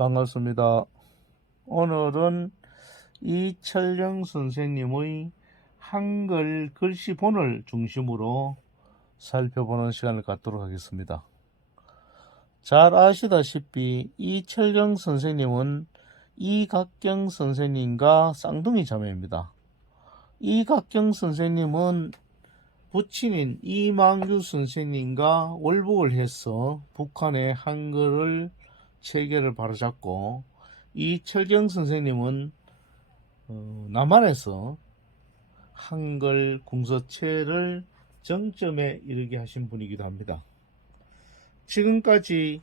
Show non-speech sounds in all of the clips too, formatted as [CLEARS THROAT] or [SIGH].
반갑습니다. 오늘은 이철영 선생님의 한글 글씨본을 중심으로 살펴보는 시간을 갖도록 하겠습니다. 잘 아시다시피 이철영 선생님은 이각경 선생님과 쌍둥이 자매입니다. 이각경 선생님은 부친인 이망규 선생님과 월북을 해서 북한의 한글을 체계를 바로잡고 이 철경 선생님은 어, 남한에서 한글 궁서체를 정점에 이르게 하신 분이기도 합니다. 지금까지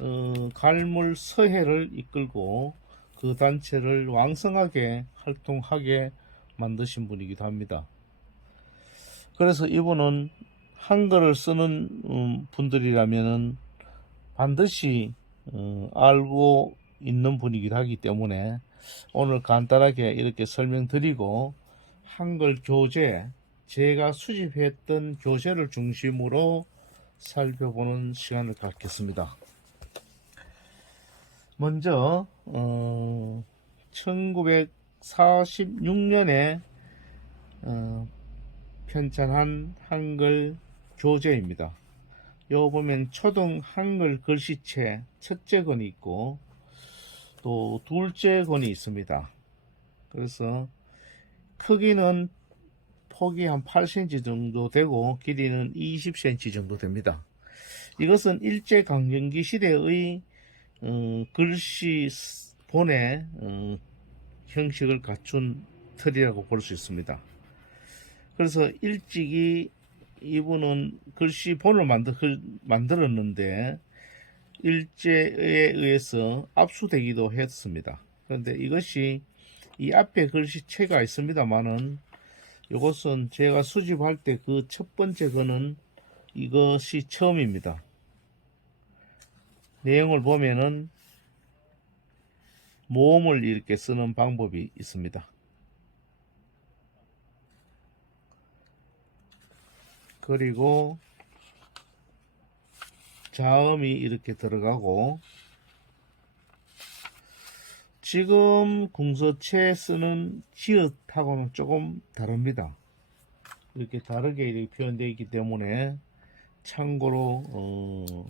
어, 갈물 서해를 이끌고 그 단체를 왕성하게 활동하게 만드신 분이기도 합니다. 그래서 이분은 한글을 쓰는 음, 분들이라면은 반드시 어, 알고 있는 분이기도 하기 때문에 오늘 간단하게 이렇게 설명드리고 한글 교재 제가 수집했던 교재를 중심으로 살펴보는 시간을 갖겠습니다. 먼저 어, 1946년에 어, 편찬한 한글 교재입니다. 요 보면 초등 한글 글씨체 첫째 권이 있고 또 둘째 권이 있습니다. 그래서 크기는 폭이 한 8cm 정도 되고 길이는 20cm 정도 됩니다. 이것은 일제 강점기 시대의 어, 글씨 본의 어, 형식을 갖춘 틀이라고 볼 수 있습니다. 그래서 일찍이 이분은 글씨 본을 만들, 만들었는데 일제에 의해서 압수되기도 했습니다. 그런데 이것이 이 앞에 글씨체가 있습니다만은 이것은 제가 수집할 때 그 첫 번째 거는 이것이 처음입니다. 내용을 보면은 모음을 이렇게 쓰는 방법이 있습니다. 그리고 자음이 이렇게 들어가고 지금 궁서체 쓰는 지읒하고는 조금 다릅니다. 이렇게 다르게 이렇게 표현되어 있기 때문에 참고로 어,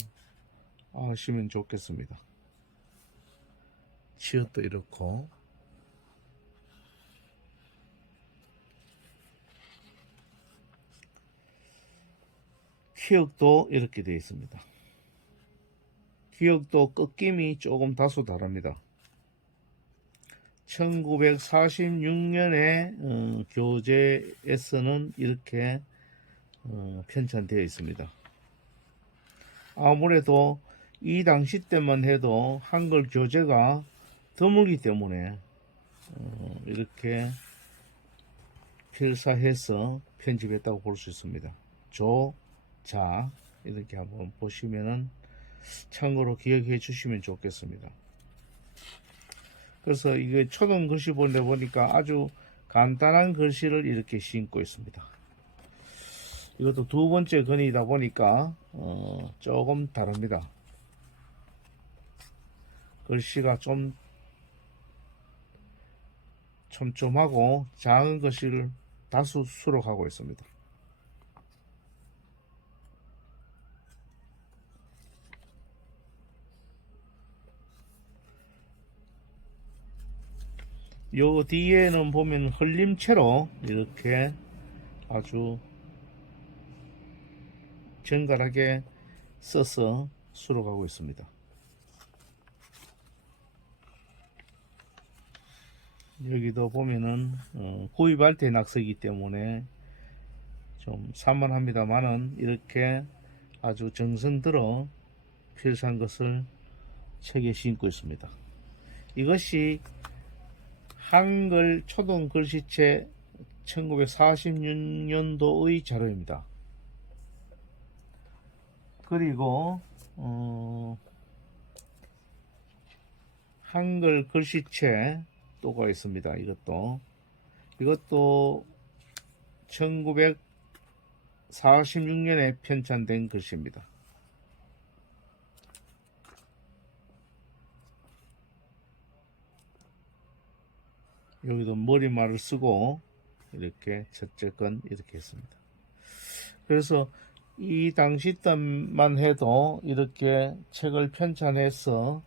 아시면 좋겠습니다. 지읒도 이렇고 기억도 이렇게 되어 있습니다. 기억도 꺾임이 조금 다소 다릅니다. 1946년에 어, 교재에서는 이렇게 어, 편찬되어 있습니다. 아무래도 이 당시 때만 해도 한글 교재가 드물기 때문에 어, 이렇게 필사해서 편집했다고 볼 수 있습니다. 조, 자 이렇게 한번 보시면은 참고로 기억해 주시면 좋겠습니다. 그래서 이게 초등 글씨 본데 보니까 아주 간단한 글씨를 이렇게 신고 있습니다. 이것도 두 번째 건이다 보니까 어, 조금 다릅니다. 글씨가 좀 촘촘하고 작은 글씨를 다수 수록하고 있습니다. 요 뒤에는 보면 흘림체로 이렇게 아주 정갈하게 써서 수록하고 있습니다. 여기도 보면은 어, 구입할 때 낙서이기 때문에 좀 산만합니다만은 이렇게 아주 정성 들어 필수한 것을 책에 심고 있습니다. 이것이 한글 초등 글씨체 1946년도의 자료입니다. 그리고 어, 한글 글씨체 또가 있습니다. 이것도 이것도 1946년에 편찬된 글씨입니다. 여기도 머리말을 쓰고 이렇게 첫째 건 이렇게 했습니다. 그래서 이 당시 때만 해도 이렇게 책을 편찬해서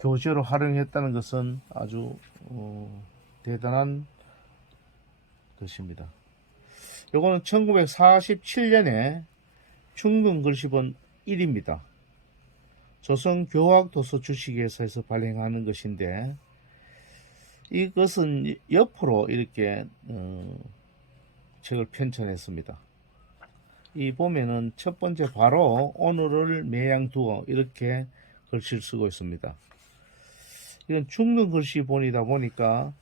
교재로 활용했다는 것은 아주 어, 대단한 것입니다. 요거는 1947년에 충동 글씨본 1입니다. 조선교학도서 주식회사에서 발행하는 것인데 이것은 옆으로 이렇게 어, 책을 편찬했습니다. 이 보면은 첫 번째 바로 오늘을 매양 두어 이렇게 글씨를 쓰고 있습니다. 이건 중등 글씨 본이다 보니까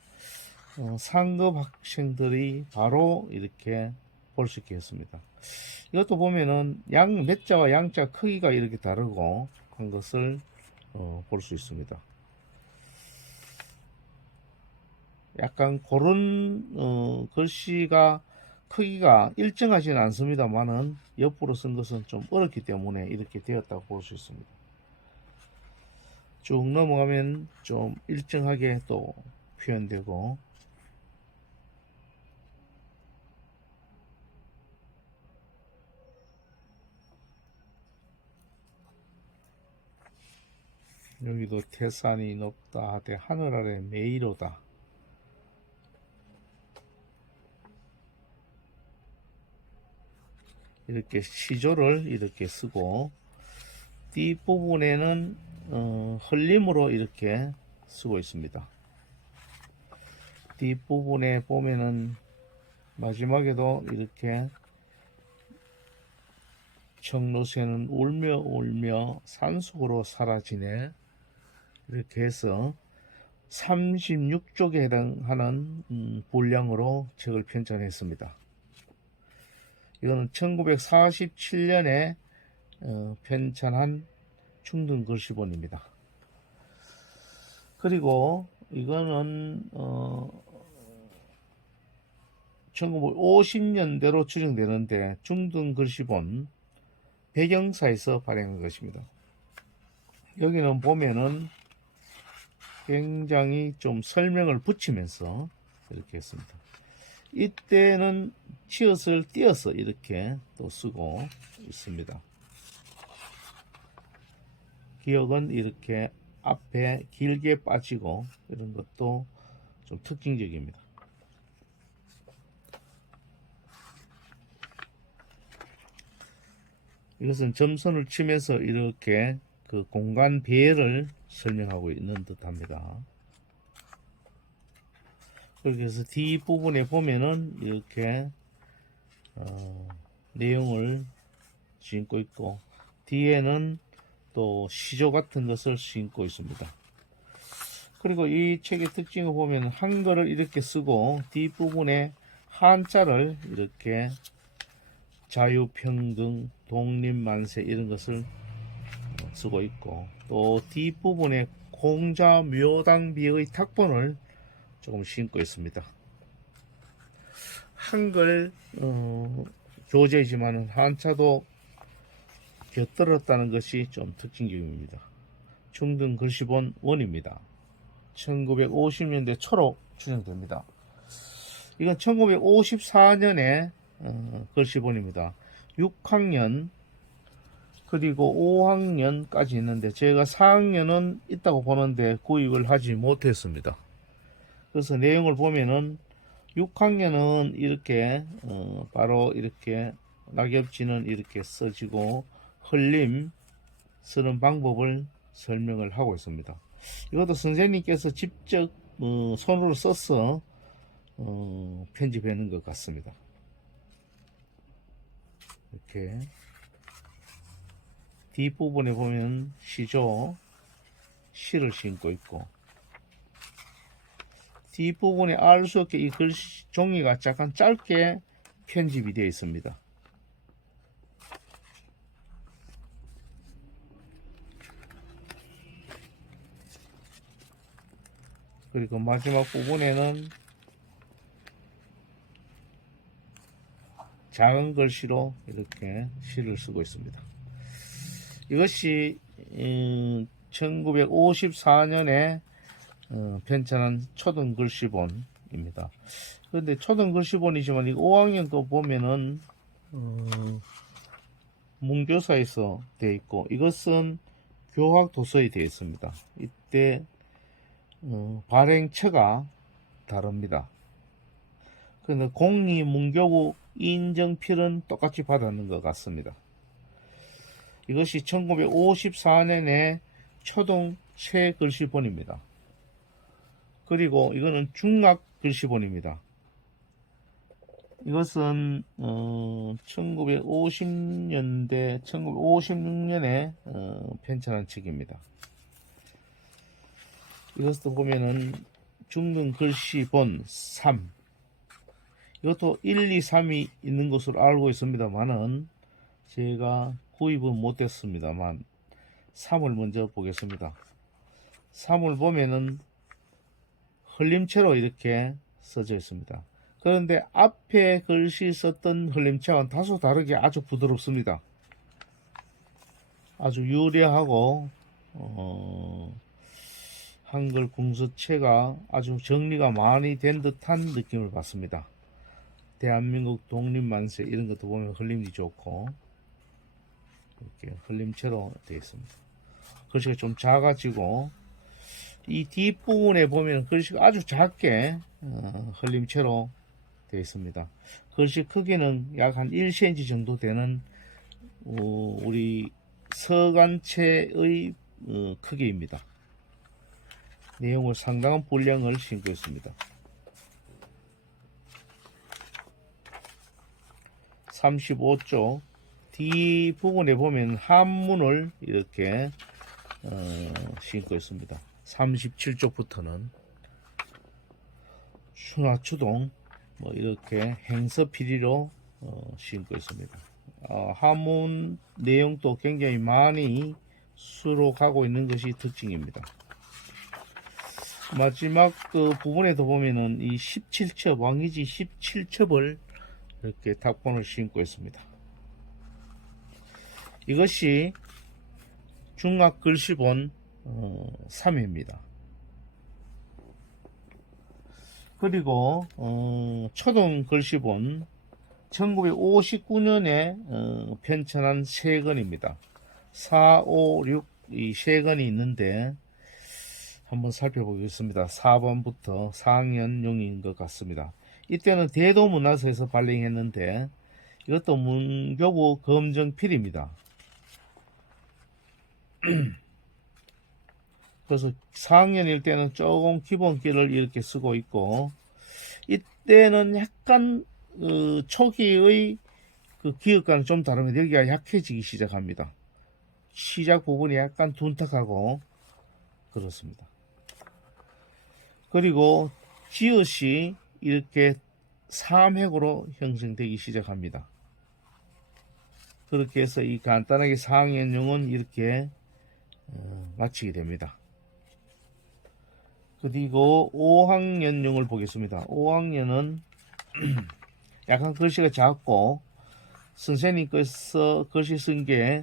어, 상급 학생들이 바로 이렇게 볼 수 있게 했습니다. 이것도 보면은 양 몇자와 양자 크기가 이렇게 다르고 한 것을 어, 볼 수 있습니다. 약간 그런 어, 글씨가 크기가 일정하지는 않습니다만은 옆으로 쓴 것은 좀 어렵기 때문에 이렇게 되었다고 볼 수 있습니다. 쭉 넘어가면 좀 일정하게 또 표현되고 여기도 태산이 높다 하되 하늘 아래 메이로다 이렇게 시조를 이렇게 쓰고 뒷부분에는 어, 흘림으로 이렇게 쓰고 있습니다. 뒷 부분에 보면은 마지막에도 이렇게 청로새는 울며 울며 산속으로 사라지네 이렇게 해서 36쪽에 해당하는 음, 분량으로 책을 편찬했습니다. 이거는 1947년에 어, 편찬한 충등 글씨본입니다. 그리고 이거는 어, 1950년대로 추정되는데 중등 글씨본 배경사에서 발행한 것입니다. 여기는 보면은 굉장히 좀 설명을 붙이면서 이렇게 했습니다. 이때는 치엇을 띄어서 이렇게 또 쓰고 있습니다. 기억은 이렇게 앞에 길게 빠지고 이런 것도 좀 특징적입니다. 이것은 점선을 치면서 이렇게 그 공간 배열을 설명하고 있는 듯 합니다. 그래서 뒷부분에 보면은 이렇게 어, 내용을 심고 있고 뒤에는 또 시조 같은 것을 심고 있습니다. 그리고 이 책의 특징을 보면 한글을 이렇게 쓰고 뒷부분에 한자를 이렇게 자유평등, 독립만세 이런 것을 쓰고 있고 또 뒷부분에 공자 묘당비의 탁본을 조금 심고 있습니다. 한글 어, 교재이지만 한자도 곁들었다는 것이 좀 특징적입니다. 중등 글씨본 원입니다. 1950년대 초로 추정됩니다. 이건 1954년에 어, 글씨본입니다. 6학년 그리고 5학년까지 있는데 제가 4학년은 있다고 보는데 구입을 하지 못했습니다. 그래서 내용을 보면은 6학년은 이렇게 어, 바로 이렇게 낙엽지는 이렇게 써지고 흘림 쓰는 방법을 설명을 하고 있습니다. 이것도 선생님께서 직접 어, 손으로 써서 어, 편집하는 것 같습니다. 이렇게 뒷부분에 보면 시조 시를 심고 있고 뒷부분에 알수 없게 이 글씨 종이가 약간 짧게 편집이 되어 있습니다. 그리고 마지막 부분에는 작은 글씨로 이렇게 시를 쓰고 있습니다. 이것이 1954년에 어, 편찬한 초등 글씨본 초등입니다. 그런데 초등 글씨본이지만 이 5학년 거 보면은 어, 문교사에서 되어 있고 이것은 교학 도서에 되어 있습니다. 이때 어, 발행처가 다릅니다. 그런데 공리 문교부 인정필은 똑같이 받았는 것 같습니다. 이것이 1954년에 초등 최글씨본입니다. 그리고 이거는 중학 글씨본입니다. 이것은 어, 1950년대, 1956년에 어, 편찬한 책입니다. 이것도 보면은 중등 글씨본 3 이것도 1, 2, 3이 있는 것으로 알고 있습니다만은 제가 구입은 못했습니다만 3을 먼저 보겠습니다. 3을 보면은 흘림체로 이렇게 써져 있습니다. 그런데 앞에 글씨 썼던 흘림체와는 다소 다르게 아주 부드럽습니다. 아주 유려하고 어, 한글 궁서체가 아주 정리가 많이 된 듯한 느낌을 받습니다. 대한민국 독립만세 이런 것도 보면 흘림이 좋고 이렇게 흘림체로 되어 있습니다. 글씨가 좀 작아지고 이 뒷부분에 보면 글씨가 아주 작게 어, 흘림체로 되어 있습니다. 글씨 크기는 약 한 1cm 정도 되는 어, 우리 서간체의 어, 크기입니다. 내용을 상당한 분량을 심고 있습니다. 35쪽 뒷부분에 보면 한문을 이렇게 어, 심고 있습니다. 37쪽부터는 추나추동 뭐 이렇게 행서피리로 어, 심고 있습니다. 어, 한문 내용도 굉장히 많이 수록하고 있는 것이 특징입니다. 마지막 그 부분에도 보면은 이 17첩 왕이지 17첩을 이렇게 탁본을 심고 있습니다. 이것이 중학 글씨본 어, 3회입니다. 그리고 어, 초등 글씨본 1959년에 어, 편찬한 세 권입니다. 4, 5, 6 이세 권이 있는데 한번 살펴보겠습니다. 4번부터 4학년 용인 것 같습니다. 이때는 대도문화서에서 발행했는데 이것도 문교부 검정필입니다. [CLEARS THROAT] 그래서 4학년일 때는 조금 기본기를 이렇게 쓰고 있고 이때는 약간 어, 초기의 그 기억과는 좀 다르면 여기가 약해지기 시작합니다. 시작 부분이 약간 둔탁하고 그렇습니다. 그리고 지읒이 이렇게 삼획으로 형성되기 시작합니다. 그렇게 해서 이 간단하게 4학년용은 이렇게 어, 마치게 됩니다. 그리고 5학년용을 보겠습니다. 5학년은 [CLEARS THROAT] 약간 글씨가 작고 선생님께서 글씨 쓴 게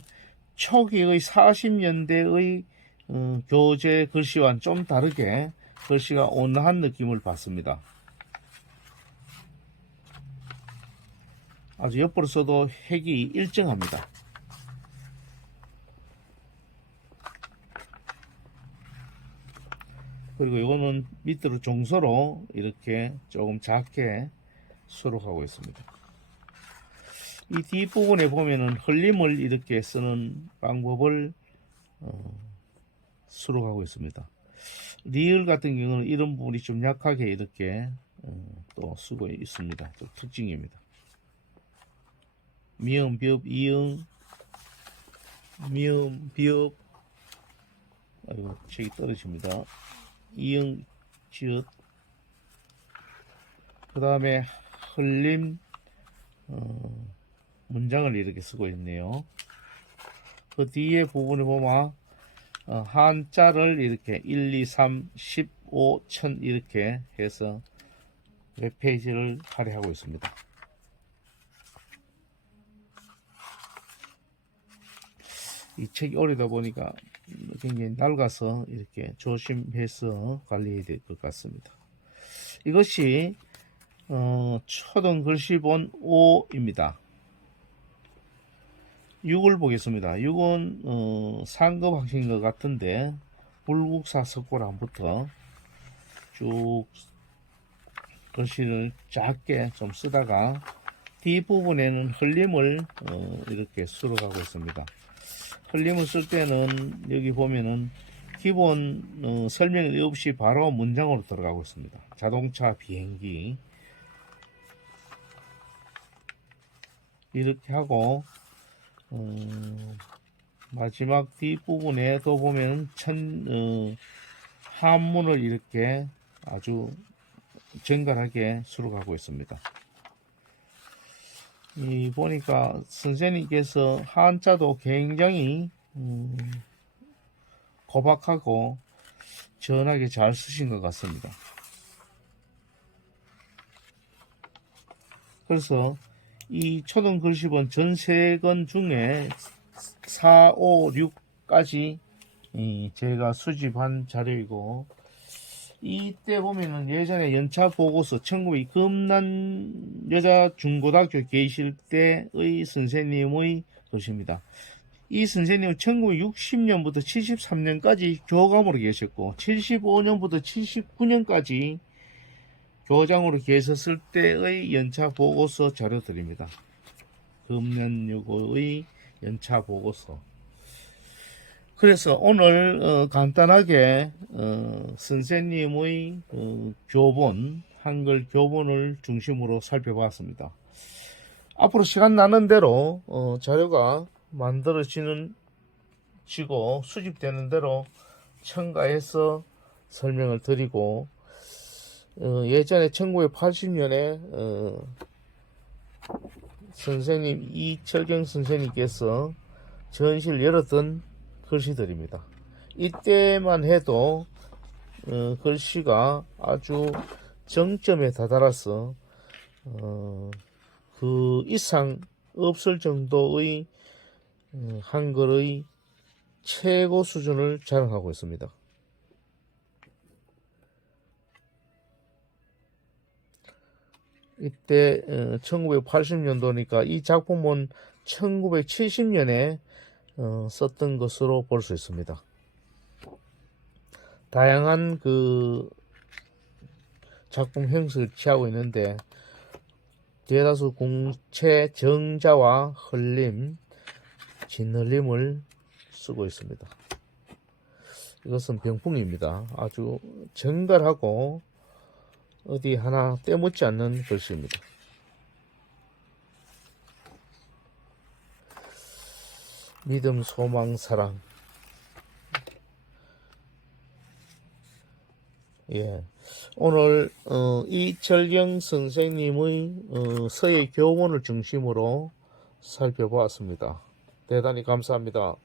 초기의 40년대의 어, 교재 글씨와는 좀 다르게 글씨가 온화한 느낌을 받습니다. 아주 옆으로 써도 핵이 일정합니다. 그리고 이거는 밑으로 종서로 이렇게 조금 작게 수록하고 있습니다. 이 뒷부분에 보면은 흘림을 이렇게 쓰는 방법을 어, 수록하고 있습니다. 리을 같은 경우는 이런 부분이 좀 약하게 이렇게 어, 또 쓰고 있습니다. 좀 특징입니다. 미음, 비읍, 이응, 미음, 비읍, 아이고, 책이 떨어집니다. 이응, 지읒, 그 다음에 흘림, 어, 문장을 이렇게 쓰고 있네요. 그 뒤에 부분을 보면, 어, 한자를 이렇게 1, 2, 3, 15, 1000 이렇게 해서 웹페이지를 할애하고 있습니다. 이 책이 오래다 보니까 굉장히 낡아서 이렇게 조심해서 관리해야 될 것 같습니다. 이것이 어, 초등 글씨본 5입니다. 6을 보겠습니다. 6은 어, 상급 학생인 것 같은데 불국사 석고랑부터 쭉 글씨를 작게 좀 쓰다가 뒷부분에는 흘림을 어, 이렇게 수록하고 있습니다. 흘림을 쓸 때는 여기 보면은 기본 어, 설명이 없이 바로 문장으로 들어가고 있습니다. 자동차, 비행기 이렇게 하고 어, 마지막 뒷부분에도 보면 천 어, 한문을 이렇게 아주 정갈하게 수록하고 있습니다. 이 보니까 선생님께서 한자도 굉장히 음, 고박하고 전하게 잘 쓰신 것 같습니다. 그래서 이 초등 글씨본 전세권 중에 4, 5, 6까지 제가 수집한 자료이고 이때 보면은 예전에 연차 보고서 1900 금난 여자 중고등학교 계실 때의 선생님의 것입니다. 이 선생님은 1960년부터 73년까지 교감으로 계셨고 75년부터 79년까지 교장으로 계셨을 때의 연차 보고서 자료들입니다. 금년유고의 연차 보고서. 그래서 오늘 어, 간단하게 어, 선생님의 어, 교본 한글 교본을 중심으로 살펴봤습니다. 앞으로 시간 나는 대로 어, 자료가 만들어지는 지고 수집되는 대로 첨가해서 설명을 드리고 어, 예전에 1980년에 어, 선생님 이철경 선생님께서 전시를 열었던 글씨들입니다. 이때만 해도 어, 글씨가 아주 정점에 다다라서 어, 그 이상 없을 정도의 어, 한글의 최고 수준을 자랑하고 있습니다. 이때 1980년도니까 이 작품은 1970년에 어, 썼던 것으로 볼 수 있습니다. 다양한 그 작품 형식을 취하고 있는데 대다수 공체 정자와 흘림, 진흘림을 쓰고 있습니다. 이것은 병풍입니다. 아주 정갈하고 어디 하나 떼묻지 않는 글씨입니다. 믿음, 소망, 사랑. 예. 오늘, 어, 이철경 선생님의, 어, 서예 교본을 중심으로 살펴보았습니다. 대단히 감사합니다.